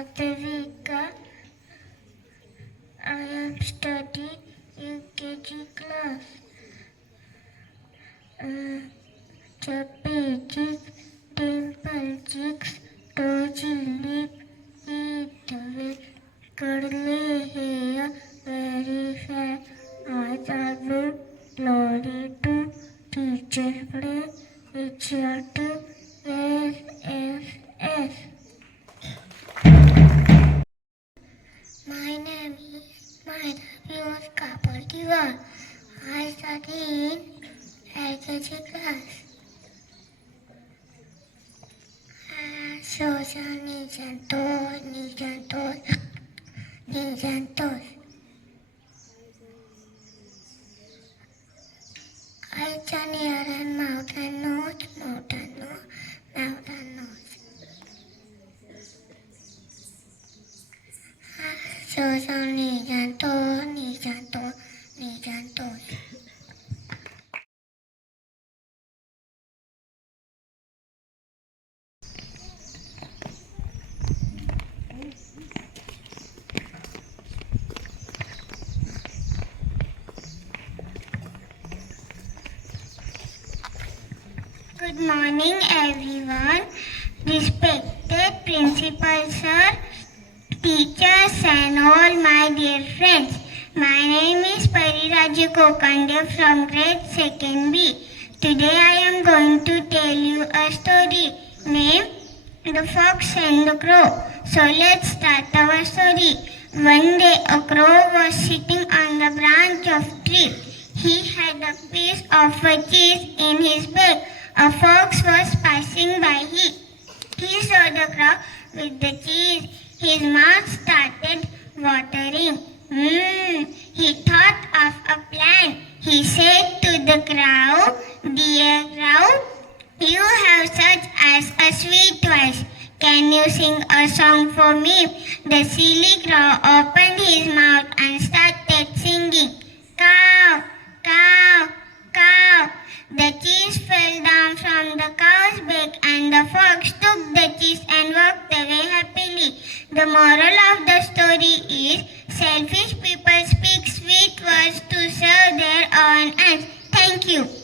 Advika. I am studying UKG class. Chubby cheeks, dimple cheeks, rosy lip, eat with curly hair, very fair. Eyes are blue, glory to teacher play. It's your turn. Yes, yes, yes. My name is myriad Kapaldiva. I study in LKG class. Social needs and toys, needs and toys, needs and toys. Eyes and ear and mouth and nose, mouth and nose, mouth and nose. Social needs and toys, needs and toys, needs and toys. Good morning, everyone. Respected principal sir, teachers and all my dear friends. My name is Pariraju Kokande from grade 2nd B. Today I am going to tell you a story named The Fox and the Crow. So let's start our story. One day a crow was sitting on the branch of tree. He had a piece of a cheese in his beak. A fox was passing by. He saw the crow with the cheese. His mouth started watering. He thought of a plan. He said to the crow, "Dear crow, you have such as a sweet voice. Can you sing a song for me?" The silly crow opened his mouth and started singing. Cow, cow, cow. The cheese fell down from the cow's beak and the fox took the cheese and walked away happily. The moral of the story is selfish people speak sweet words to serve their own ends. Thank you.